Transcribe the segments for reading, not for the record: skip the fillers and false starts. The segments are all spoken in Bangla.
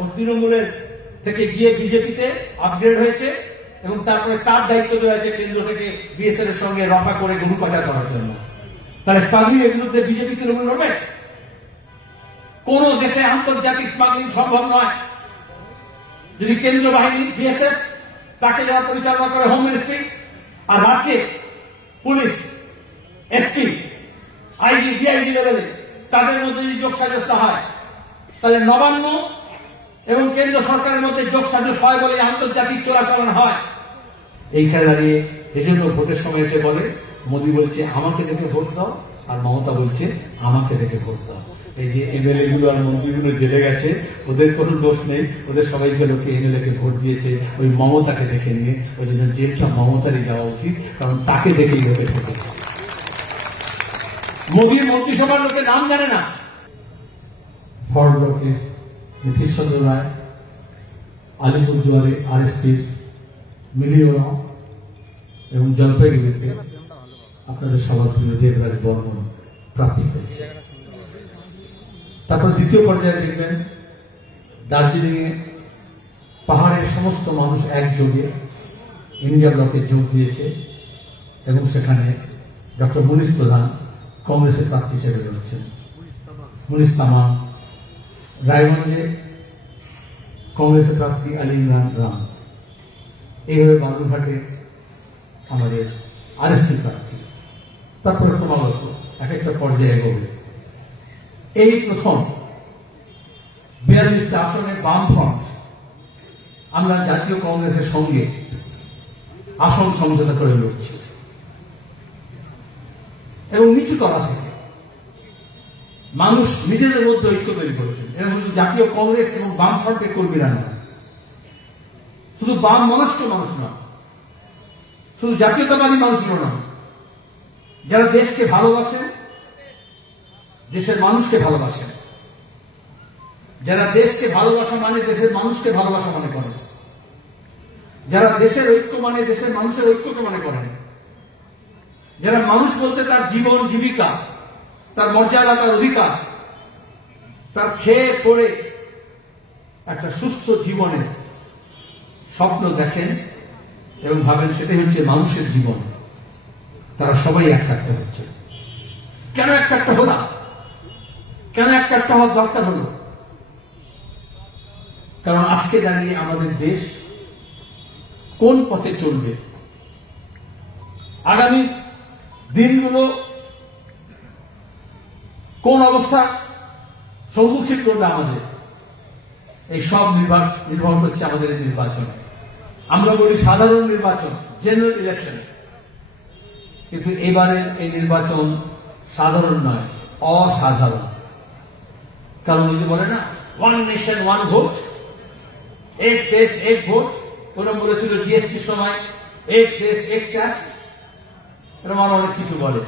ও তৃণমূলের থেকে গিয়ে বিজেপিতে আপগ্রেড হয়েছে এবং তারপরে তার দায়িত্ব দেওয়া হয়েছে কেন্দ্র থেকে বিএসএফ এর সঙ্গে রফা করে গরু পাচার করার জন্য। তাহলে স্মাগলিং এর বিরুদ্ধে বিজেপি তৃণমূল লড়বে? কোন দেশে আন্তর্জাতিক স্মাগলিং সম্ভব নয় যদি কেন্দ্র বাহিনী বিএসএফ তাকে যারা পরিচালনা করে হোম মিনিস্ট্রি আর রাজ্যে পুলিশ এসপি আইজি ডিআইজি লেভেলে তাদের মধ্যে যদি যোগসাজশ হয়, তাহলে নবান্ন এবং কেন্দ্র সরকারের মধ্যে যোগসাজশ হয় বলে আন্তর্জাতিক চোরাচালান হয়। এইখানে দাঁড়িয়ে এজন্য ভোটের সময় এসে বলে মোদী বলছে আমাকে দেখে ভোট দাও, আর মমতা বলছে আমাকে দেখে ভোট দাও। এই যে এমএলএ গুলো আর মন্ত্রীগুলো জেলে গেছে, ওদের কোনো দোষ নেই, ওদের সবাইকে লোকে এমএলএ কে ভোট দিয়েছে ওই মমতাকে দেখে নিয়ে। ওই জন্য জেলটা মমতারই যাওয়া উচিত, কারণ তাকে দেখেই লোকে ভোট। মোদীর মন্ত্রিসভার লোকের নাম জানে না। ফরওয়ার্ড ব্লকের নীতিশ চন্দ্র রায়, আলিপুরদুয়ারে আরএসপির মিলিওরা এবং জলপাইগুড়িতে আপনাদের সবার প্রিয় দেবরাজ বর্মন প্রার্থী করেছে। তারপর দ্বিতীয় পর্যায়ে দেখবেন দার্জিলিং এ পাহাড়ের সমস্ত মানুষ একযোগে ইন্ডিয়া ব্লকে যোগ দিয়েছে এবং সেখানে ডক্টর মুনিশ প্রধান কংগ্রেসের প্রার্থী হিসেবে লড়ছেন। মুনিশ তামাং, রায়গঞ্জে কংগ্রেসের প্রার্থী আলী ইমরান রামস, এইভাবে বালুরঘাটে আমাদের আরএসপি প্রার্থী। তারপরে ক্রমাগত এক একটা পর্যায়ে এগোবে। এই প্রথম 42টা আসনে বামফ্রন্ট আমরা জাতীয় কংগ্রেসের সঙ্গে আসন সমঝোতা করে লড়ছি এবং নিচু তলা থেকে মানুষ নিজেদের মধ্যে ঐক্য তৈরি করেছেন। এরা শুধু জাতীয় কংগ্রেস এবং বামফ্রন্টের কর্মীরা নয়, শুধু বাম মনস্ক মানুষ নয়, শুধু জাতীয়তাবাদী মানুষগুলো নয়, যারা দেশকে ভালোবাসেন, দেশের মানুষকে ভালোবাসেন, যারা দেশকে ভালোবাসা মানে দেশের মানুষকে ভালোবাসা মনে করেন, যারা দেশের ঐক্য মানে দেশের মানুষের ঐক্যকে মনে করেন, যারা মানুষ বলতে তার জীবন জীবিকা, তার মর্যাদা, তার অধিকার, তার খেয়ে পড়ে একটা সুস্থ জীবনের স্বপ্ন দেখেন এবং ভাবেন সেটাই হচ্ছে মানুষের জীবন, তারা সবাই একটা হচ্ছে। কেন একটা হলো? কেন একটা হওয়ার দরকার হলো? কারণ আজকে দাঁড়িয়ে আমাদের দেশ কোন পথে চলবে, আগামী দিনগুলো কোন অবস্থা সম্মুখীন করবে আমাদের, এই সব নির্ভর করছে আমাদের এই নির্বাচন। আমরা বলি সাধারণ নির্বাচন, জেনারেল ইলেকশন, কিন্তু এবারের এই নির্বাচন সাধারণ নয়, অসাধারণ। কারণ যদি বলে না ওয়ান নেশন ওয়ান ভোট, এক দেশ এক ভোট, কোন বলেছিল জিএসটির সময় এক দেশ এক ট্যাক্স, এরকম আরো অনেক কিছু বলে।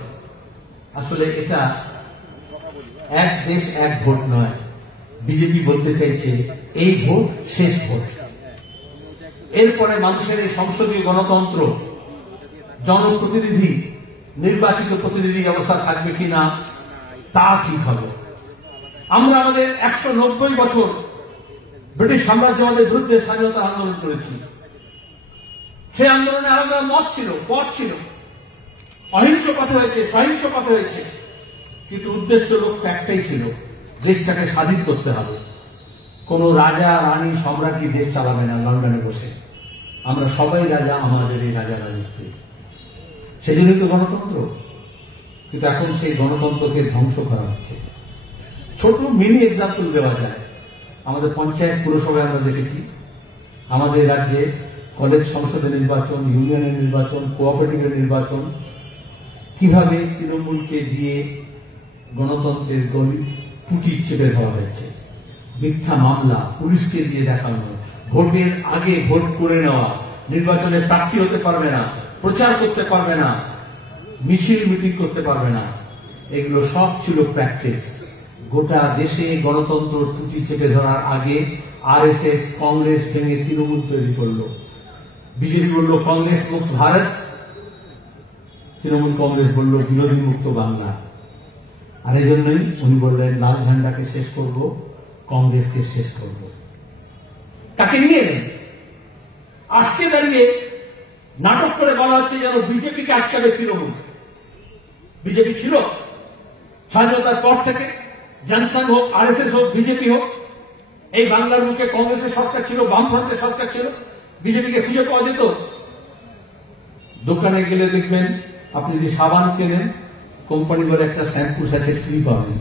আসলে এটা এক দেশ এক ভোট নয়, বিজেপি বলতে চাইছে এই ভোট শেষ ভোট। এরপরে মানুষের এই সংসদীয় গণতন্ত্র, জনপ্রতিনিধি, নির্বাচিত প্রতিনিধি ব্যবস্থা থাকবে কিনা তা ঠিক হবে। আমরা আমাদের 190 বছর ব্রিটিশ সাম্রাজ্যবাদের বিরুদ্ধে স্বাধীনতা আন্দোলন করেছি। সেই আন্দোলনে আলাদা মত ছিল, পথ ছিল, অহিংস পথে হয়েছে, সহিংস পথে হয়েছে, কিন্তু উদ্দেশ্য লক্ষ্য একটাই ছিল, দেশটাকে স্বাধীন করতে হবে। কোন রাজা রানী সম্রাটই দেশ চালাবে না লন্ডনে বসে, আমরা সবাই রাজা আমাদের এই রাজা রাজত্বে। সেজন্যই তো গণতন্ত্র। কিন্তু এখন সেই গণতন্ত্রকে ধ্বংস করা হচ্ছে। ছোট মিনি এক্সাম্পল দেওয়া যায়, আমাদের পঞ্চায়েত পুরসভায় আমরা দেখেছি, আমাদের রাজ্যে কলেজ সংসদের নির্বাচন, ইউনিয়নের নির্বাচন, কোঅপারেটিভের নির্বাচন, কিভাবে তৃণমূলকে দিয়ে গণতন্ত্রের গলি টুটি চেপে ধরা হয়েছে। মিথ্যা মামলা, পুলিশকে দিয়ে দেখানো, ভোটের আগে ভোট করে নেওয়া, নির্বাচনে প্রার্থী হতে পারবে না, প্রচার করতে পারবে না, মিছিল মিটিং করতে পারবে না, এগুলো সব ছিল প্র্যাকটিস। গোটা দেশে গণতন্ত্র টুটি চেপে ধরার আগে আরএসএস কংগ্রেস ভেঙে তৃণমূল তৈরি করল। বিজেপি বলল কংগ্রেস মুক্ত ভারত, তৃণমূল কংগ্রেস বলল বিরোধী মুক্ত বাংলা। আর এই জন্যই উনি বললেন লাল ঝান্ডাকে শেষ করব, কংগ্রেসকে শেষ করব। কাকে নিয়ে এলেন? আজকে দাঁড়িয়ে নাটক করে বলা হচ্ছে যেন বিজেপিকে আটকাবে তৃণমূল। বিজেপি ছিল স্বাধীনতার পর থেকে, জনসংঘ হোক, আরএসএস হোক, বিজেপি হোক, এই বাংলার মুখে কংগ্রেসের সরকার ছিল, বামফ্রন্টের সরকার ছিল, বিজেপিকে খুঁজে পাওয়া যেত? দোকানে গেলে দেখবেন আপনি যদি সাবান কেনেন, কোম্পানি বলে একটা শ্যাম্পু স্যাচেট ফ্রি পাবেন।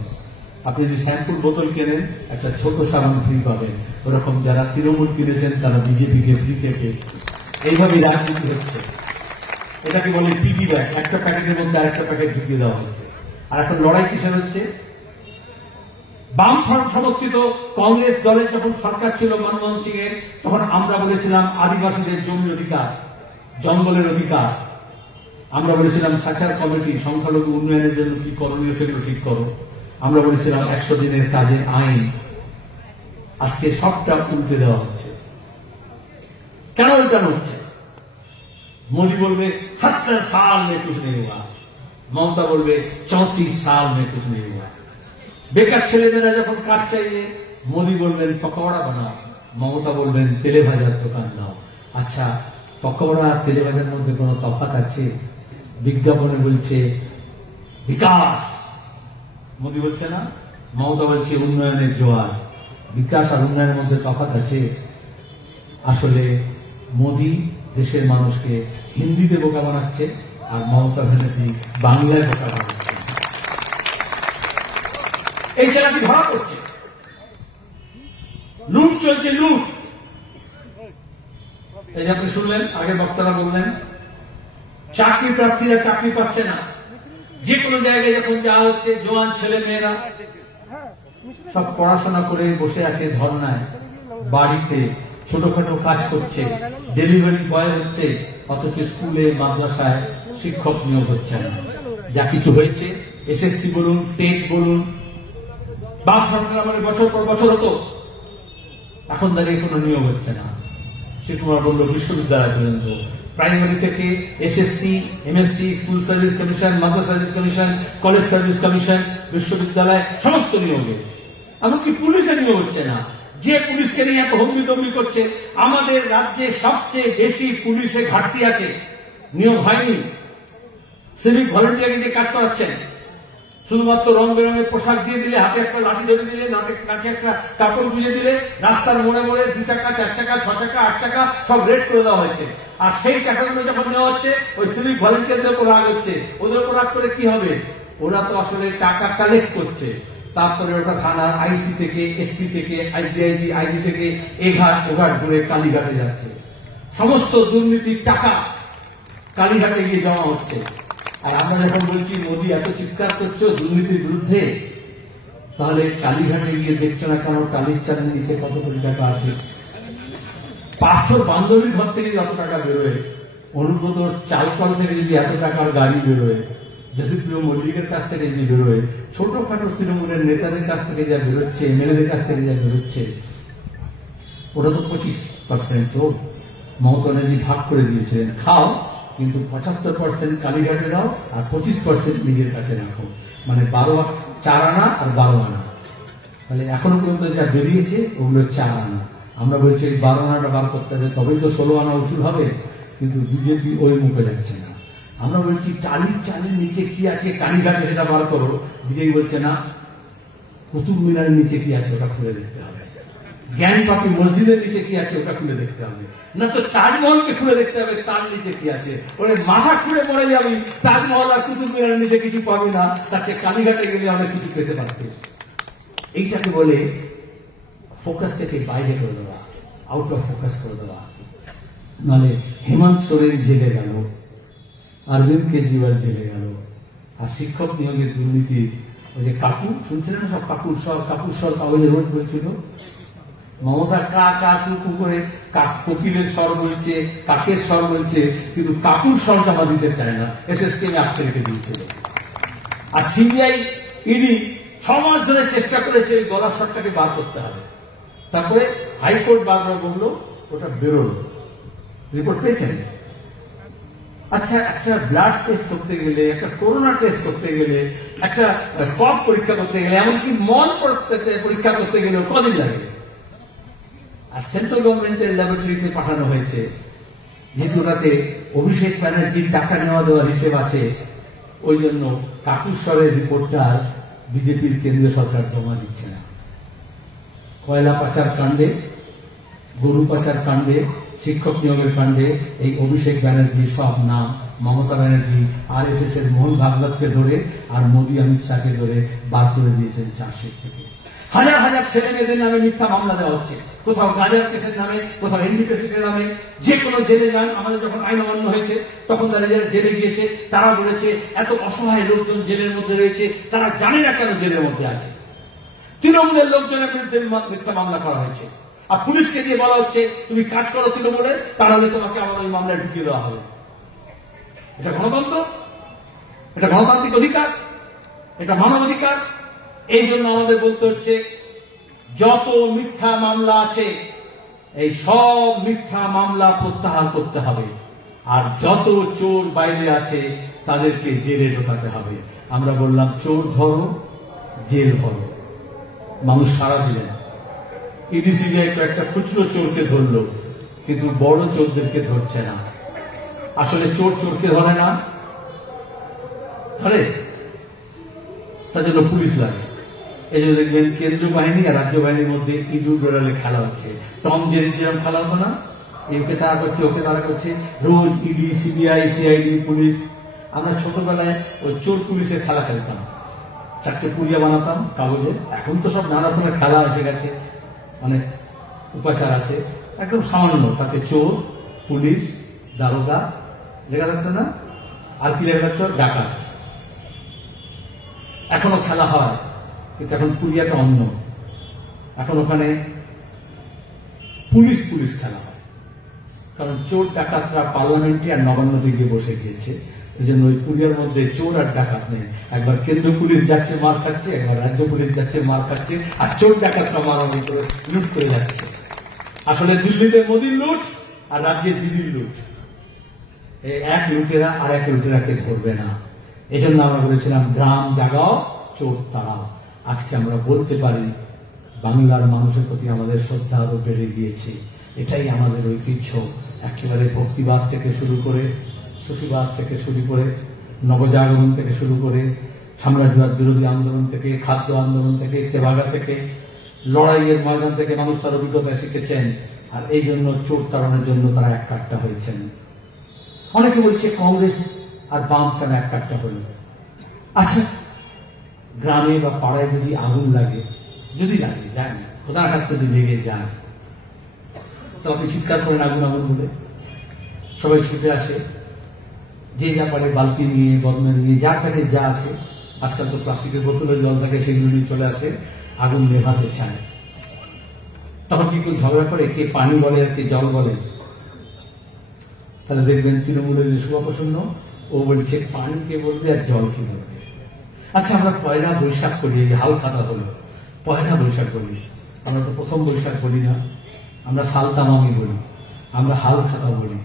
আপনি যদি শ্যাম্পুর বোতল কেনেন, একটা ছোট সাবান ফ্রি পাবেন। ওরকম যারা তৃণমূল কিনেছেন তারা বিজেপিকে ফ্রিতে পেয়েছে। এইভাবে রাজনীতি হচ্ছে। এটাকে বলে পিগি ব্যাগ, একটা প্যাকেটের মধ্যে আরেকটা প্যাকেট ঢুকিয়ে দেওয়া হচ্ছে। আর এখন লড়াই কিসের হচ্ছে? বামফ্রন্ট সমর্থিত কংগ্রেস দলের যখন সরকার ছিল মনমোহন সিং এর, তখন আমরা বলেছিলাম আদিবাসীদের জমি অধিকার, জঙ্গলের অধিকার। আমরা বলেছিলাম সাচার কমিটি, সংখ্যালঘু উন্নয়নের জন্য কি করণীয় সেগুলো ঠিক করো। আমরা বলেছিলাম 100 দিনের কাজের আইন। আজকে সবটা উল্টে দেওয়া হচ্ছে। কেন উল্টানো হচ্ছে? মোদী বলবে 70 साल में कुछ नहीं हुआ, মমতা বলবে 34 साल में कुछ नहीं हुआ। বেকার ছেলেমেয়েরা যখন কাজ চাইবে, মোদী বলবেন পকোড়া বানাও, মমতা বলবেন তেলে ভাজার দোকান দাও। আচ্ছা, পকোড়া আর তেলে ভাজার মধ্যে কোনো তফাৎ আছে? বিজ্ঞাপনে বলছে বিকাশ, মোদী বলছে না, মমতা বলছে উন্নয়নের জোয়ার। বিকাশ আর উন্নয়নের মধ্যে তফাৎ আছে? আসলে মোদী দেশের মানুষকে হিন্দিতে বোকা বানাচ্ছে, আর মমতা ব্যানার্জি বাংলায় বোকা বানাচ্ছে। এই জায়গাটি ধরা পড়ছে। লুট চলছে, লুট। এই যে আপনি শুনলেন, আগের বক্তারা বললেন চাকরি প্রার্থীরা চাকরি পাচ্ছে না। যে কোনো জায়গায় যখন যাওয়া হচ্ছে, জোয়ান ছেলে মেয়েরা সব পড়াশোনা করে বসে আছে ধর্নায়, বাড়িতে ছোটখাটো কাজ করছে, ডেলিভারি বয় হচ্ছে, অথচ স্কুলে মাদ্রাসায় শিক্ষক নিয়োগ হচ্ছে না। যা কিছু হয়েছে, এসএসসি বলুন, টেট বলুন, বাম সরকার আমাদের বছর পর বছর হতো, এখন দাঁড়িয়ে কোনো নিয়োগ হচ্ছে না। শিক্ষকরা বলল বিশ্ববিদ্যালয় পর্যন্ত, প্রাইমারি থেকে SSC, MSc, school service commission, মাদ্রাসা service commission, college service commission, বিশ্ববিদ্যালয়, সমস্ত নিয়োগে। এমনকি পুলিশে নিয়োগ হচ্ছে না। যে পুলিশকে নিয়ে এত হম্বিতম্বি করছে, আমাদের রাজ্যে সবচেয়ে বেশি পুলিশে ঘাটতি আছে, নিয়োগ হয়নি। সিভিক ভলেন্টিয়ারকে দিয়ে কাজ করাচ্ছেন, শুধুমাত্র রং বেরঙের পোশাক দিয়ে দিলে, হাতে একটা লাঠি ধরে দিলে, নাকে একটা কাপড় গুঁজে দিলে, রাস্তার মোড়ে মোড়ে 2 টাকা, 4 টাকা, 6 টাকা, 8 টাকা সব রেট করে দেওয়া হয়েছে। আর সেই টাকাগুলো যখন নেওয়া হচ্ছে, ওই সিভিক ভলেন্টিয়ারদের উপর রাগ হচ্ছে। ওদের উপর রাগ করে কি হবে? ওরা তো আসলে টাকা কালেক্ট করছে, তারপরে ওটা থানার আইসি থেকে, এসপি থেকে, আইজিআইজি, আইজি থেকে এঘাট ওঘাট ঘুরে কালীঘাটে যাচ্ছে। সমস্ত দুর্নীতির টাকা কালীঘাটে গিয়ে জমা হচ্ছে। আর আমরা যখন বলছি মোদী এত চিৎকার করছো দুর্নীতির বিরুদ্ধে, তাহলে কালীঘাটে গিয়ে দেখছো না কেন কালীর চাঁদের নিচে কত কোটি টাকা আছে? পাথর বান্ধবীর ঘর থেকে যত টাকা বেরোয়, অনুব্রত চালকল থেকে যদি এত টাকার গাড়ি বেরোয়, জ্যোতিপ্রিয় মল্লিকের কাছ থেকে যদি বেরোয়, ছোটখাটো তৃণমূলের নেতাদের কাছ থেকে যা বেরোচ্ছে, এমএলএদের কাছ থেকে যা বেরোচ্ছে, ওটা তো 25%। তো মমতা ব্যানার্জি ভাগ করে দিয়েছিলেন, খাও কিন্তু 75% কালীঘাটে দাও আর 25% নিজের কাছে রাখো। মানে 4 আনা আর 12 আনা। তাহলে এখনো পর্যন্ত যা বেরিয়েছে ওগুলো 4 আনা। আমরা বলছি 12 আনাটা বার করতে হবে, তবেই তো 16 আনা উসুল হবে। কিন্তু বিজেপি ওই মুখে যাচ্ছে না। আমরা বলছি টালির চালের নিচে কি আছে কালীঘাটে সেটা বার করো, বিজেপি বলছে না, কুতুব মিনারের নিচে কি আছে ওটা খুলে দেখতে হবে, জ্ঞানপাপী মসজিদের নিচে কি আছে ওটা খুলে দেখতে হবে, না তো তাজমহলকে খুলে দেখতে হবে তার নিচে কি আছে। ওরে মাথা খুলে মরে যাবি, তাজমহল আর কুতুব মিনারের নিচে কিছু পাবি না, তার চেয়ে কালীঘাটে গেলে অনেক কিছু পেতে পারতে। এইটাকে বলে ফোকাস থেকে বাইরে করে দেওয়া, আউট অফ ফোকাস করে দেওয়া। নাহলে হেমন্ত সোরেন জেলে গেল, অরবিন্দ কেজরিওয়াল জেলে গেল, আর শিক্ষক নিয়োগের দুর্নীতি, ওই যে কাপুর শুনছিলেন, সব কাপুর সর কাগজে রোজ বলছিল। মমতা কা কা কু করে কোকিলের স্বর বলছে, কাকের স্বর বলছে, কিন্তু কাপুর স্বর জমা দিতে চায় না, এসএসকে আটকে রেখে দিয়েছিল। আর সিবিআই, ইডি 6 মাস ধরে চেষ্টা করেছে ওই গলার স্বরটাকে বার করতে হবে। তারপরে হাইকোর্ট বারবার বলল, ওটা বেরোলো। রিপোর্ট পেয়েছেন? আচ্ছা, একটা ব্লাড টেস্ট করতে গেলে, একটা করোনা টেস্ট করতে গেলে, একটা কফ পরীক্ষা করতে গেলে, এমনকি মন পরীক্ষা করতে গেলে কদিন লাগে? আর সেন্ট্রাল গভর্নমেন্টের ল্যাবরেটরিতে পাঠানো হয়েছে, যেহেতু ওটাতে অভিষেক ব্যানার্জির টাকা নেওয়া দেওয়ার হিসেব আছে, ওই জন্য কাকুশ্বরের রিপোর্টটা বিজেপির কেন্দ্রীয় সরকার জমা দিচ্ছে না। কয়লা পাচার কাণ্ডে, গরু পাচার কাণ্ডে, শিক্ষক নিয়োগের কাণ্ডে এই অভিষেক ব্যানার্জির সব নাম মমতা ব্যানার্জি RSS এর মোহন ভাগবতকে ধরে আর মোদী অমিত শাহকে ধরে বার করে দিয়েছেন চার্জশিট থেকে। হাজার হাজার ছেলে মেয়েদের নামে মিথ্যা মামলা দেওয়া হচ্ছে, কোথাও গাজার কেসের নামে, কোথাও এনডিপিএসের নামে। যে কোনো জেলে যান, আমাদের যখন আইন অমান্য হয়েছে তখন তারা যারা জেলে গিয়েছে তারা বলেছে এত অসহায় লোকজন জেলের মধ্যে রয়েছে, তারা জানে না কেন জেলের মধ্যে আছে। তৃণমূলের লোকজনের বিরুদ্ধে মিথ্যা মামলা করা হয়েছে, আর পুলিশকে দিয়ে বলা হচ্ছে তুমি কাজ করো তৃণমূলের, তাহলে তোমাকে আমাদের এই মামলায় ঢুকিয়ে দেওয়া হবে। এটা গণতন্ত্র? এটা গণতান্ত্রিক অধিকার? এটা মানব অধিকার? এই জন্য আমাদের বলতে হচ্ছে যত মিথ্যা মামলা আছে এই সব মিথ্যা মামলা প্রত্যাহার করতে হবে, আর যত চোর বাইরে আছে তাদেরকে জেলে ঢোকাতে হবে। আমরা বললাম চোর ধরো, জেল করো। মানুষ সাড়া দিলেন। ইডিসিবিআই একটা খুচরো চোরকে ধরল, কিন্তু বড় চোরদেরকে ধরছে না। আসলে চোর চোরকে ধরে না, ধরে তার জন্য পুলিশ লাগে। এই জন্য দেখবেন কেন্দ্রীয় বাহিনী আর রাজ্য বাহিনীর মধ্যে ইঁদুর বেড়ালে খেলা হচ্ছে। টম জেরি যেরকম খেলা হতো না, একে তারা করছে, ওকে তারা করছে, রোজ ইডি, সিবিআই, সিআইডি, পুলিশ। আমরা ছোটবেলায় ওই চোর পুলিশের খেলা খেলতাম, চারটে পুড়িয়া বানাতাম কাগজে। এখন তো সব নানা রকমের খেলা এসে গেছে, অনেক উপাচার আছে। একদম সামান্য তাতে চোর, পুলিশ, দারোগা লেখা থাকতো না, আর কি লেখা থাকতো, ডাকাত। এখনো খেলা হয়, কিন্তু এখন পুরিয়াটা অন্য। এখন ওখানে পুলিশ পুলিশ খেলা হয়, কারণ চোর ডাকাতরা পার্লামেন্টে আর নবান্নতে গিয়ে বসে গিয়েছে। এই জন্য ওই পুরিয়ার মধ্যে চোর আর ডাকাত নেই। একবার কেন্দ্র পুলিশ যাচ্ছে মার খাচ্ছে, একবার রাজ্য পুলিশ যাচ্ছে মার খাচ্ছে, আর চোর ডাকাতরা মারামারি করে লুট করে যাচ্ছে। আসলে দিল্লিতে মোদির লুট আর রাজ্যের দিদির লুট। এক লুটেরা আর এক লুটেরাকে ধরবে না। এই জন্য আমরা বলেছিলাম গ্রাম জাগাও, চোর তাড়াও। আজকে আমরা বলতে পারি বাংলার মানুষের প্রতি আমাদের শ্রদ্ধা আরো বেড়ে গিয়েছে। এটাই আমাদের ঐতিহ্য। একেবারে ভক্তিবাদ থেকে শুরু করে, সুফিবাদ থেকে শুরু করে, নবজাগরণ থেকে শুরু করে, সাম্রাজ্যবাদ বিরোধী আন্দোলন থেকে, খাদ্য আন্দোলন থেকে, তেভাগা থেকে, লড়াইয়ের ময়দান থেকে মানুষ তার অভিজ্ঞতা শিখেছেন। আর এই জন্য চোর তাড়ানোর জন্য তারা এক কাট্টা হয়েছেন। অনেকে বলছে কংগ্রেস আর বাম কেন এক কাট্টা হল। আচ্ছা, গ্রামে বা পাড়ায় যদি আগুন লাগে, যদি লাগে, যায় না, খোদার কাছ থেকে লেগে যায়, তো আপনি চিৎকার করেন আগুন আগুন বলে, সবাই ছুটে আসে, যে যা পারে বালতি নিয়ে, বদনা নিয়ে, যার কাছে যা আছে, আজকাল তো প্লাস্টিকের বোতলের জল থাকে, সেগুলো নিয়ে চলে আসে, আগুন নেভাতে চায়। তখন কি কেউ ঝগড়া করে কে পানি বলে আর কে জল বলে? তাহলে দেখবেন তৃণমূলের শুভপ্রসন্ন ও বলছে পানি কে বলবে আর জল কে বলবে। আচ্ছা, আমরা পয়লা বৈশাখ করি, এই যে হাল খাতা হলো, পয়লা বৈশাখ বলি। আমরা তো প্রথম বৈশাখ বলি না, আমরা সালতামামি বলি, আমরা হাল খাতা বলি।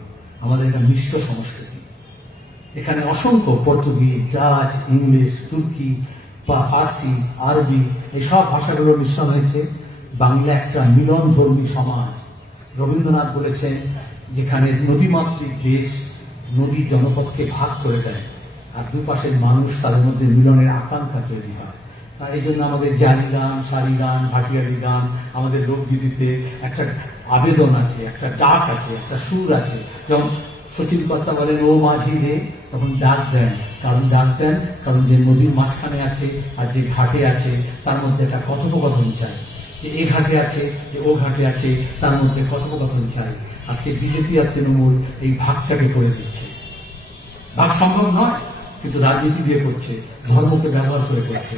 আমাদের এটা মিশ্র সংস্কৃতি। এখানে অসংখ্য পর্তুগিজ, ডাচ, ইংলিশ, তুর্কি, ফার্সি, আরবি, এই সব ভাষাগুলো মিশ্রণ হয়েছে। বাংলা একটা মিলন ধর্মী সমাজ। রবীন্দ্রনাথ বলেছেন, যেখানে নদীমাতৃক দেশ, নদী জনপদকে ভাগ করে দেয়, আর দুপাশের মানুষ তাদের মধ্যে মিলনের আকাঙ্ক্ষা তৈরি হয়। তার এই জন্য আমাদের জারি গান, সারি গান, ভাটিয়ারি গান, আমাদের লোকগীতিতে একটা আবেদন আছে, একটা ডাক আছে, একটা সুর আছে। যেমন সচিন কর্তা বলেন ও মাঝি রে, তখন ডাক দেন। ডাক দেন কারণ যে নদীর মাঝখানে আছে আর যে ঘাটে আছে তার মধ্যে একটা কথোপকথন চাই। যে এ ঘাটে আছে, যে ও ঘাটে আছে, তার মধ্যে কথোপকথন চাই। আজকে বিজেপি আর তৃণমূল এই ভাগটাকে করে দিচ্ছে। ভাগ সম্ভব নয়, কিন্তু রাজনীতি দিয়ে করছে, ধর্মকে ব্যবহার করে করছে,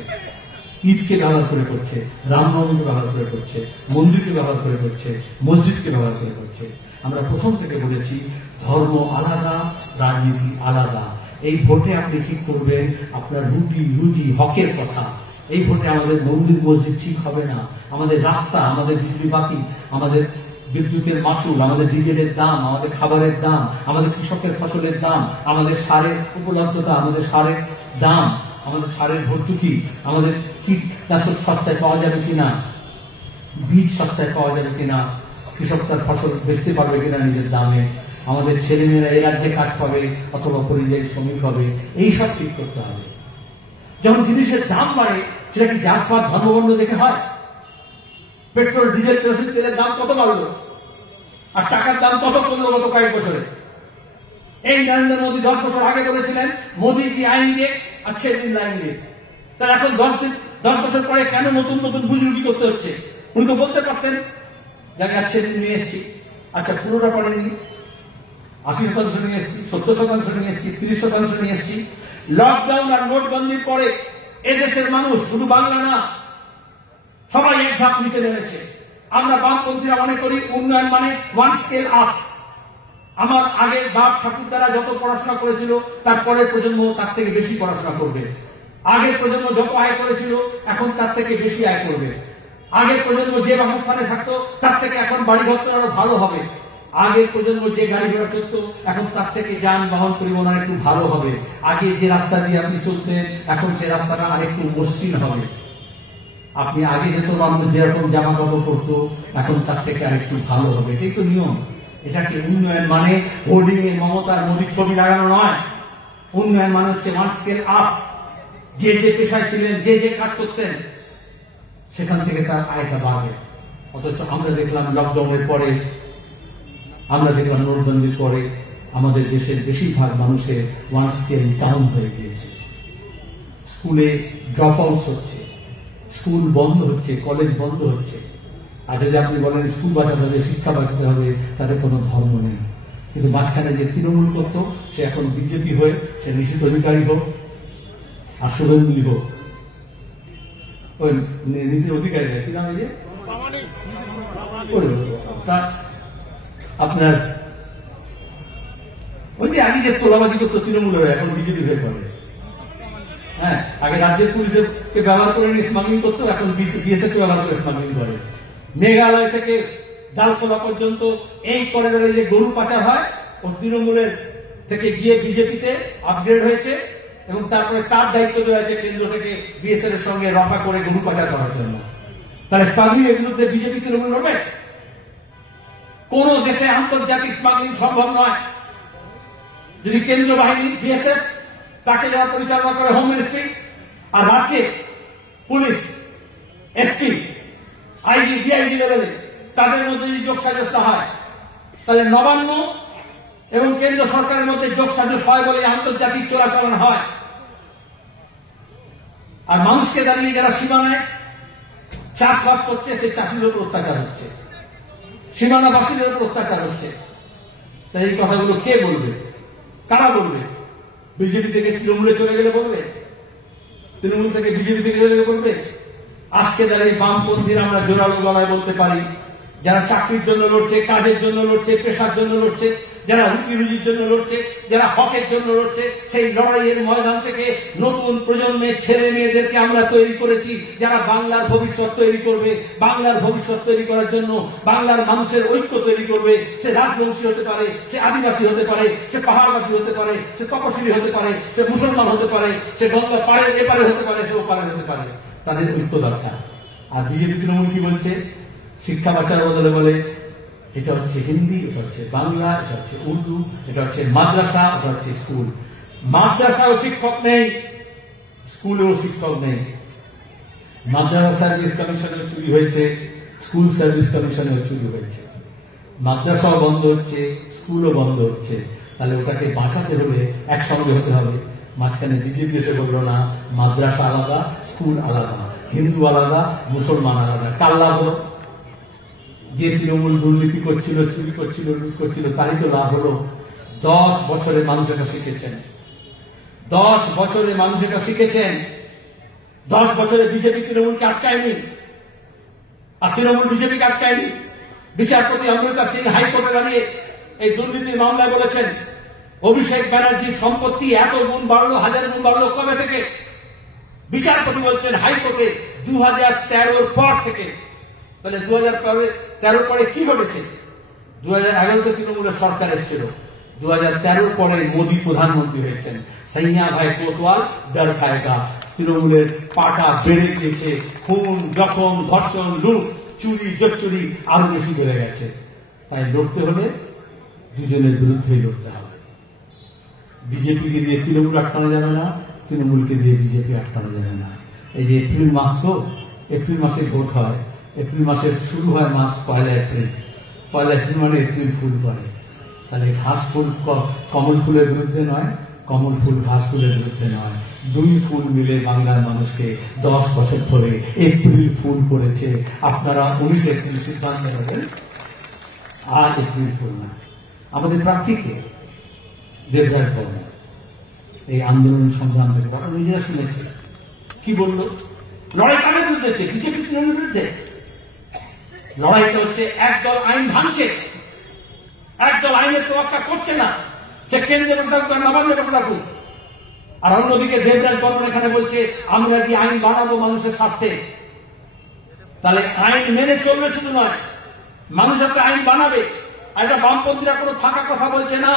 ঈদকে ব্যবহার করে করছে, রামনবমীকে ব্যবহার করে করছে, মন্দিরকে ব্যবহার করে করছে, মসজিদকে ব্যবহার করে করছে। আমরা প্রথম থেকে বলেছি ধর্ম আলাদা, রাজনীতি আলাদা। এই ভোটে আপনি ঠিক করবেন আপনার রুটি রুজি হকের কথা। এই ভোটে আমাদের মন্দির মসজিদ ঠিক হবে না, আমাদের রাস্তা, আমাদের বিজলি বাতি, আমাদের বিদ্যুতের মাসুল, আমাদের ডিজেলের দাম, আমাদের খাবারের দাম, আমাদের কৃষকের ফসলের দাম, আমাদের সারের উপলব্ধতা, আমাদের সারের দাম, আমাদের সারের ভর্তুকি, আমাদের কীটনাশক সস্তায় পাওয়া যাবে কিনা, বীজ সস্তায় পাওয়া যাবে কিনা, কৃষক তার ফসল বেচতে পারবে কিনা নিজের দামে, আমাদের ছেলেমেয়েরা এই রাজ্যে কাজ পাবে অথবা পরিযায়ী শ্রমিক হবে, এইসব ঠিক করতে হবে। যখন জিনিসের দাম বাড়ে সেটা কি জাতপাত ধর্মবর্ণ দেখে হয়? পেট্রোল ডিজেল কেরোসিন তেলের দাম কত বাড়লো, আর টাকার দাম কত কমলো গত কয়েক বছরে? এই নরেন্দ্র মোদী 10 বছর আগে বলেছিলেন মোদী জি আইনগে अच्छे दिन लाएंगे, তার এখন 10 বছর পরে কেন নতুন নতুন বুজরুগি করতে হচ্ছে? উনি তো বলতে পারতেন যে আমি अच्छे दिन নিয়ে এসেছি। আচ্ছা, পুরোটা পড়েনি, 80% নিয়ে এসেছি, 70% নিয়ে এসেছি, 30% নিয়ে এসেছি। লকডাউন আর নোটবন্দির পরে এদেশের মানুষ, শুধু বাংলা না, সবাই এক ধাপ নিচে নেমেছে। আমরা বামপন্থীরা মনে করি উন্নয়ন মানে ওয়ান স্কেল আপ। আমার আগের বাপ ঠাকুরদারা যত পড়াশোনা করেছিল তার পরের প্রজন্ম তার থেকে বেশি পড়াশোনা করবে। আগের প্রজন্ম যত আয় করেছিল এখন তার থেকে বেশি আয় করবে। আগের প্রজন্ম যে বাসস্থানে থাকতো তার থেকে এখন বাড়ি ঘর আরো ভালো হবে। আগের প্রজন্ম যে গাড়ি ঘোড়া চলতো এখন তার থেকে যানবাহন পরিবহন একটু ভালো হবে। আগে যে রাস্তা দিয়ে আপনি চলতেন এখন সে রাস্তাটা আরেকটু মসৃণ হবে। আপনি আগে যেত মানুষ যেরকম জামা কাপড় পরতো এখন তার থেকে আরেকটু ভালো হবে। এটাই তো নিয়ম। এটাকে উন্নয়ন মানে হোর্ডিং এ মমতার মোদীর ছবি লাগানো নয়। উন্নয়ন মানে হচ্ছে ওয়ান স্কেল আপ। যে যে পেশায় ছিলেন, যে যে কাজ করতেন, সেখান থেকে তার আয়টা বাড়বে। অথচ আমরা দেখলাম লকডাউনের পরে, আমরা দেখলাম নোটবন্দির পরে আমাদের দেশের বেশিরভাগ মানুষের ওয়ান স্কেল ডাউন হয়ে গিয়েছে। স্কুলে ড্রপ আউট হচ্ছে, স্কুল বন্ধ হচ্ছে, কলেজ বন্ধ হচ্ছে। আর যদি আপনি বলেন স্কুল বাঁচাতে হবে, শিক্ষা বাঁচাতে হবে, তাদের কোনো ধর্ম নেই। কিন্তু মাঝখানে যে তৃণমূল করত সে এখন বিজেপি হয়ে, সে নিশ্চিত অধিকারী হোক আর শুভেন্দু হোক, ওই নিজের অধিকারী কি নাম, এই যে আপনার ওই যে আগে যে তোলাবাজি করতো তৃণমূল হয়ে এখন বিজেপি হয়ে পড়ে। হ্যাঁ, আগে রাজ্যের পুলিশকে ব্যবহার করে নিয়ে স্মাগলিং করতো, এখন বিএসএফ কে ব্যবহার করে স্মাগলিং করে। মেঘালয় থেকে ডালকোলা পর্যন্ত এই করিডোরে যে গরু পাচার হয় ও তৃণমূলের থেকে গিয়ে বিজেপিতে আপগ্রেড হয়েছে এবং তারপরে তার দায়িত্ব দেওয়া হয়েছে কেন্দ্র থেকে বিএসএফ এর সঙ্গে রফা করে গরু পাচার করার জন্য। তাহলে স্মাগলিং এর বিরুদ্ধে বিজেপি তৃণমূল লড়বে? কোন দেশে আন্তর্জাতিক স্মাগলিং সম্ভব নয় যদি কেন্দ্র বাহিনী বিএসএফ তাকে যারা পরিচালনা করে হোম মিনিস্ট্রি আর রাজ্যে পুলিশ, এসপি, আইজি, ডিআইজি লেভেলে তাদের মধ্যে যদি যোগসাজশ হয়, তাহলে নবান্ন এবং কেন্দ্র সরকারের মধ্যে যোগসাজশ হয় বলে আন্তর্জাতিক চোরাচালান হয়। আর মানুষকে দাঁড়িয়ে যারা সীমানায় চাষবাস করছে সে চাষির উপর অত্যাচার হচ্ছে, সীমানাবাসীদের উপর অত্যাচার হচ্ছে। তাই এই কথাগুলো কে বলবে? কারা বলবে? বিজেপি থেকে তৃণমূলে চলে গেলে বলবে? তৃণমূল থেকে বিজেপি থেকে চলে গেলে বলবে? আজকে দাঁড়িয়ে বামপন্থীরা আমরা জোরালো গলায় বলতে পারি, যারা চাকরির জন্য লড়ছে, কাজের জন্য লড়ছে, পেশার জন্য লড়ছে, যারা রুটি রুজির জন্য লড়ছে, যারা হকের জন্য লড়ছে, সেই লড়াইয়ের ময়দান থেকে নতুন প্রজন্মের ছেলে মেয়েদেরকে আমরা তৈরি করেছি, যারা বাংলার ভবিষ্যৎ তৈরি করবে। বাংলার ভবিষ্যৎ তৈরি করার জন্য বাংলার মানুষের ঐক্য তৈরি করবে। সে রাজবংশী হতে পারে, সে আদিবাসী হতে পারে, সে পাহাড়বাসী হতে পারে, সে তপশিলি হতে পারে, সে মুসলমান হতে পারে, সে গঙ্গা পাড়ের এপারে হতে পারে, সে ওপারে হতে পারে। তাদের ঐক্য দরকার। আর বিজেপি তৃণমূল কি বলছে? শিক্ষা বাঁচার বদলে বলে এটা হচ্ছে হিন্দি, এটা হচ্ছে বাংলা, এটা হচ্ছে উর্দু, এটা হচ্ছে মাদ্রাসা, এটা হচ্ছে স্কুল। মাদ্রাসাও শিক্ষক নেই, স্কুলেও শিক্ষক নেই। মাদ্রাসা সার্ভিস কমিশনের চুরি হয়েছে, স্কুল সার্ভিস কমিশনের চুরি হয়েছে। মাদ্রাসাও বন্ধ হচ্ছে, স্কুলও বন্ধ হচ্ছে। তাহলে ওটাকে বাঁচাতে হলে একসঙ্গে হতে হবে। মাঝখানে বিজেপি এসে বলল না, মাদ্রাসা আলাদা, স্কুল আলাদা, হিন্দু আলাদা, মুসলমান আলাদা। কাল্লা হলো যে তৃণমূল দুর্নীতি করছিল, চুরি করছিল, লুট করছিল, তারই তো লাভ হলো। 10 বছরে মানুষ এটা শিখেছেন, 10 বছরে মানুষ এটা শিখেছেন। 10 বছরে বিজেপি তৃণমূলকে আটকায়নি, আর তৃণমূল বিজেপিকে আটকায়নি। বিচারপতি অমৃতা সিং হাইকোর্টে দাঁড়িয়ে এই দুর্নীতির মামলায় বলেছেন অভিষেক ব্যানার্জির সম্পত্তি এত গুণ বাড়লো, 1000 গুণ বাড়লো কবে থেকে? বিচারপতি বলছেন হাইকোর্টে 2013 পর থেকে। তাহলে 2013 পরে কি ঘটেছে? 2011 তৃণমূলের সরকার এসেছিল, 2013 পরে মোদী প্রধানমন্ত্রী হয়েছেন। সাইয়া ভাই কোতওয়াল ডর খায়গা। তৃণমূলের পাটা বেড়ে গিয়েছে, খুন, জখম, ধর্ষণ, লুট, চুরি, জচ্চুরি আরো বেশি বেড়ে গেছে। তাই লড়তে হলে দুজনের বিরুদ্ধেই লড়তে হবে। বিজেপিকে দিয়ে তৃণমূল আটকানো যাবে না, তৃণমূলকে দিয়ে বিজেপি আটকানো যাবে না। এই যে এপ্রিল মাস, তো এপ্রিল মাসে ভোট হয়, এপ্রিল মাসের শুরু হয় মাস 1 এপ্রিল। 1 এপ্রিল মানে এপ্রিল ফুল পরে। তাহলে ঘাস ফুল কমল ফুলের বিরুদ্ধে নয়, কমল ফুল ঘাস ফুলের বিরুদ্ধে নয়। দুই ফুল মিলে বাংলার মানুষকে 10 বছর ধরে এপ্রিল ফুল করেছে। আপনারা 19 এপ্রিল সিদ্ধান্ত নেবেন, আর এপ্রিল ফুল না। আমাদের প্রার্থীকে দেবরাজ বর্মা এই আন্দোলন সংগ্রাম থেকে নিজেরা শুনেছে কি বলল। লড়াই কাদের বিরুদ্ধে? বিজেপি তৃণমূলের বিরুদ্ধে। লড়াইটা হচ্ছে একদল আইন ভাঙছে, একদল আইনের তোয়াক্কা করছে না, সে কেন্দ্রে বসে থাকুক আর নবান্নে বসে থাকুক। আর অন্যদিকে দেবরাজ বর্মন এখানে বলছে আমরা কি আইন বানাবো মানুষের স্বার্থে। তাহলে আইন মেনে চলবে শুধু নয়, মানুষ একটা আইন বানাবে। আর এটা বামপন্থীরা কোনো ফাঁকা কথা বলছে না।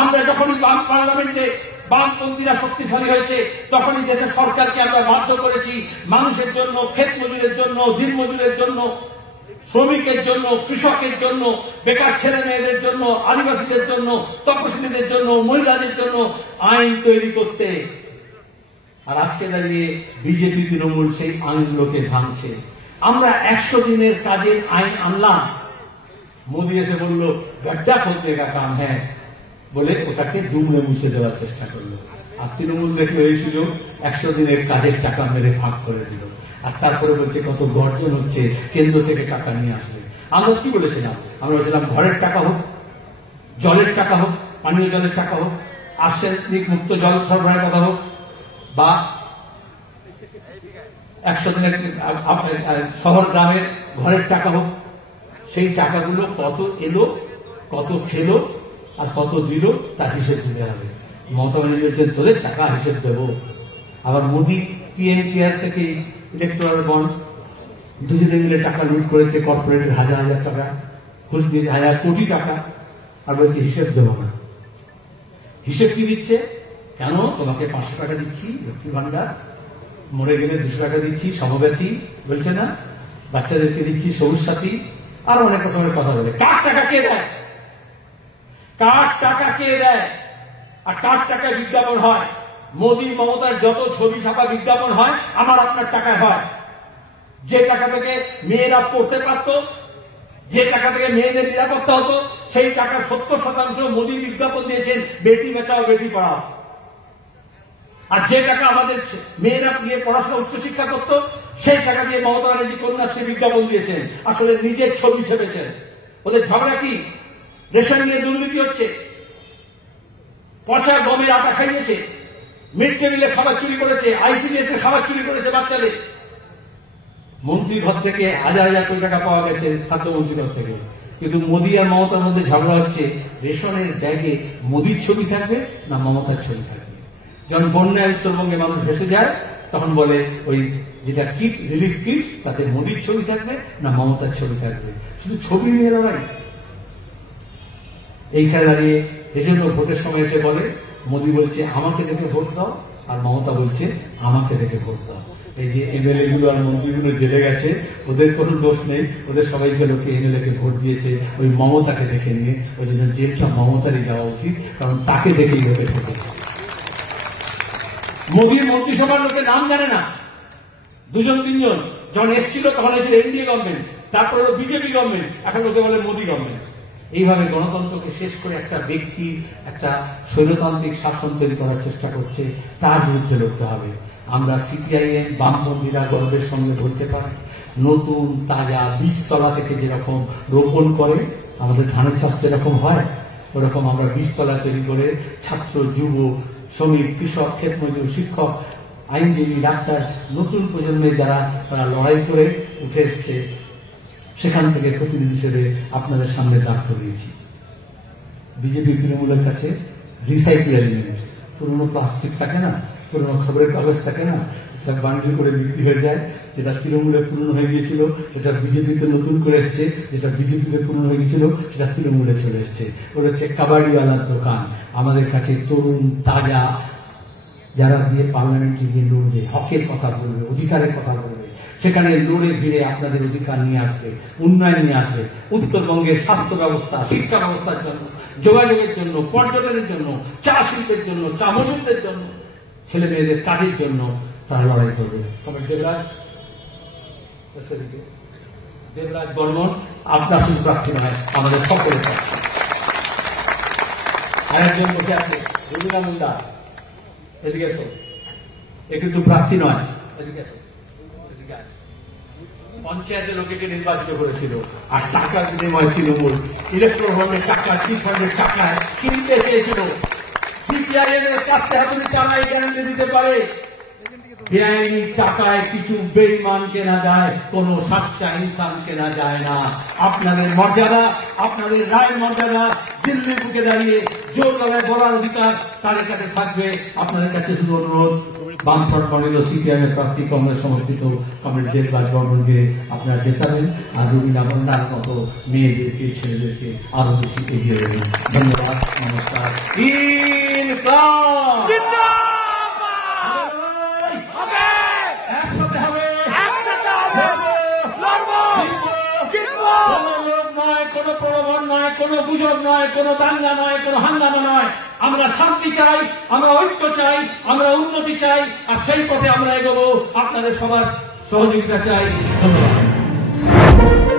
আমরা যখনই বাম পার্লামেন্টে বামপন্থীরা শক্তিশালী হয়েছে, তখনই দেশের সরকারকে আমরা বাধ্য করেছি মানুষের জন্য, ক্ষেত মজুরের জন্য, দিন মজুরের জন্য, শ্রমিকের জন্য, কৃষকের জন্য, বেকার ছেলে মেয়েদের জন্য, আদিবাসীদের জন্য, তপশিলীদের জন্য, মহিলাদের জন্য আইন তৈরি করতে। আর আজকে দাঁড়িয়ে বিজেপি তৃণমূল সেই আইনগুলোকে ভাঙছে। আমরা 100 দিনের কাজের আইন আনলাম, মোদী এসে বলল গड्ढा खोदने का काम है বলে ওটাকে দুমড়ে মুছে দেওয়ার চেষ্টা করলো। আর তৃণমূল দেখলো এই সুযোগ, 100 দিনের কাজের টাকা মেরে ভাগ করে দিল। আর তারপরে বলছে কত গর্জন হচ্ছে, কেন্দ্র থেকে টাকা নিয়ে আসবে। আমরা কি বলেছিলাম? আমরা বলেছিলাম ঘরের টাকা হোক, জলের টাকা হোক, পানীয় জলের টাকা হোক, আর্সেনিক মুক্ত জল সরবরাহের কথা হোক, বা 100 দিনের শহর গ্রামের ঘরের টাকা হোক, সেই টাকাগুলো কত এলো, কত খেলো আর কত দিল তার হিসেব দিতে হবে। মমতা ব্যানার্জি বলছেন তোদের টাকা হিসেব দেব। আবার মোদী পিএম কেয়ার থেকে ইলেকট্রাল বন্ড দুজনে মিলে টাকা লুট করেছে, কর্পোরেটের 1000 টাকা, ঘুষ দিয়ে 1000 কোটি টাকা, আর বলছে হিসেব দেব না। হিসেব কি দিচ্ছে? কেন তোমাকে 500 টাকা দিচ্ছি লক্ষ্মী ভান্ডার, মরে গেলে 200 টাকা দিচ্ছি সমব্যথী, বলছে না, বাচ্চাদেরকে দিচ্ছি সবুজ সাথী, আর অনেক রকমের কথা বলে। কার টাকা কে দেয়? কার টাকা কে দেয়? আর কার টাকায় বিজ্ঞাপন হয়? মোদী মমতার যত ছবি ছাপা বিজ্ঞাপন হয় আমার আপনার টাকায় হয়। যে টাকা থেকে মেয়েরা পড়তে পারত, যে টাকা থেকে মেয়েদের নিরাপত্তা হতো, সেই টাকার 70% মোদী বিজ্ঞাপন দিয়েছেন বেটি বাঁচাও বেটি পড়াও। আর যে টাকা আমাদের মেয়েরা গিয়ে পড়াশোনা উচ্চশিক্ষা করত, সেই টাকা দিয়ে মমতা ব্যানার্জি কন্যাশ্রী বিজ্ঞাপন দিয়েছেন, আসলে নিজের ছবি ছেপেছেন। ওদের ঝগড়া কি? রেশন নিয়ে দুর্নীতি হচ্ছে, পচা গমের আটা খাইয়েছে, মিড ডে মিলে খাবার চুরি করেছে, আইসিডিএস এর খাবার চুরি করেছে বাচ্চাদের। মন্ত্রী ঘর থেকে 1000 কোটি টাকা পাওয়া গেছে খাদ্যমন্ত্রী ঘর থেকে। কিন্তু মোদী আর মমতার মধ্যে ঝগড়া হচ্ছে রেশনের ব্যাগে মোদীর ছবি থাকবে না মমতার ছবি থাকবে। যখন বন্যায় উত্তরবঙ্গে মানুষ ভেসে যায় তখন বলে ওই যেটা কিট, রিলিফ কিট, তাতে মোদীর ছবি থাকবে না মমতার ছবি থাকবে। শুধু ছবি নিয়ে লড়াই। এইখানে দাঁড়িয়ে এজন্য ভোটের সময় এসে বলে, মোদী বলছে আমাকে দেখে ভোট দাও, আর মমতা বলছে আমাকে দেখে ভোট দাও। এই যে এমএলএ গুলো আর মন্ত্রীগুলো জেলে গেছে, ওদের কোনো দোষ নেই, ওদের সবাইকে লোকে এমএলএ কে ভোট দিয়েছে ওই মমতাকে দেখে নিয়ে। ওই জন্য জেলটা মমতারই যাওয়া উচিত, কারণ তাকে দেখেই লোকে ঠকেছে। মোদীর মন্ত্রিসভার লোকের নাম জানে না, 2-3 যখন এসছিল তখন এসে এনডিএ গভর্নমেন্ট, তারপরে বিজেপি গভর্নমেন্ট, এখন লোকে বলে মোদী গভর্নমেন্ট। এইভাবে গণতন্ত্রকে শেষ করে একটা ব্যক্তি একটা স্বৈরতান্ত্রিক শাসন তৈরি করার চেষ্টা করছে, তার বিরুদ্ধে লড়তে হবে। আমরা সিপিআইএম বামপন্থীরা গর্বের সঙ্গে বলতে পারি, নতুন তাজা বীজতলা থেকে যেরকম রোপণ করে আমাদের ধানের চাষ যেরকম হয়, ওরকম আমরা বীজতলা তৈরি করে ছাত্র, যুব, শ্রমিক, কৃষক, ক্ষেত মজুর, শিক্ষক, আইনজীবী, ডাক্তার, নতুন প্রজন্মে যারা তারা লড়াই করে উঠে এসছে, সেখান থেকে প্রতিনিধি হিসেবে আপনাদের সামনে দাঁড় করিয়েছি। বিজেপি তৃণমূলের কাছে রিসাইকেল জিনিস, পুরনো প্লাস্টিক থাকে না, পুরনো খবরের কাগজ থাকে না, সব বাণিজ্য করে বিক্রি হয়ে যায়। যেটা তৃণমূলে পুরনো হয়ে গিয়েছিল সেটা বিজেপিতে নতুন করে এসছে, যেটা বিজেপিতে পুরনো হয়ে গিয়েছিল সেটা তৃণমূলে চলে এসছে। ওটা হচ্ছে কাবাডিওয়ালার দোকান। আমাদের কাছে তরুণ তাজা যারা দিয়ে পার্লামেন্টে গিয়ে লড়বে, হকের কথা বলবে, অধিকারের কথা বলবে, সেখানে লড়ে ভিড়ে আপনাদের অধিকার নিয়ে আসবে, উন্নয়ন নিয়ে আসবে। উত্তরবঙ্গের স্বাস্থ্য ব্যবস্থা, শিক্ষা ব্যবস্থার জন্য, যোগাযোগের জন্য, পর্যটনের জন্য, চা শিল্পের জন্য, চা মজুরদের জন্য, ছেলে মেয়েদের কাজের জন্য তারা লড়াই করবে। দেবরাজ বর্মন আপনার শুধু প্রার্থী নয়, আমাদের সকলের প্রার্থী। আরেকজন বসে আছে রবিনা মুন্ডা, এদিকে এসো। এ কিন্তু প্রার্থী নয়, এদিকে এসো। পঞ্চায়েতের লোকেকে নির্বাচিত করেছিল, আর টাকার বিনিময়ে তৃণমূল ইলেকট্রল বন্ডের টাকা, চিট ফান্ডের টাকায় কিনতে চেয়েছিল। সিপিআইএম এর কাছে এখনই টাকায় গ্যারান্টি দিতে পারে বেআইনি টাকায় কিছু বেঈমান কেনা যায়, কোন সাচ্চা ইনসান কেনা যায় না। আপনাদের মর্যাদা, আপনাদের রায়ের মর্যাদা দিল্লির বুকে দাঁড়িয়ে জোর গলায় বলার অধিকার তাদের কাছে থাকবে। আপনাদের কাছে শুধু অনুরোধ, বামফ্রন্ট মডেল ও সিপিআইএম এর প্রার্থী কংগ্রেস সমর্থিত কমরেড দেবরাজ বর্মনকে আপনারা জেতাবেন, আর রবিনা মুন্ডার মতো মেয়েদেরকে, ছেলেদেরকে আরো বেশি এগিয়ে দেবেন। ধন্যবাদ, নমস্কার। কোন প্রলোভন নয়, কোন গুজব নয়, কোন দাঙ্গা নয়, কোন হাঙ্গামা নয়। আমরা শান্তি চাই, আমরা ঐক্য চাই, আমরা উন্নতি চাই, আর সেই পথে আমরা এগোবো। আপনাদের সবার সহযোগিতা চাই। ধন্যবাদ।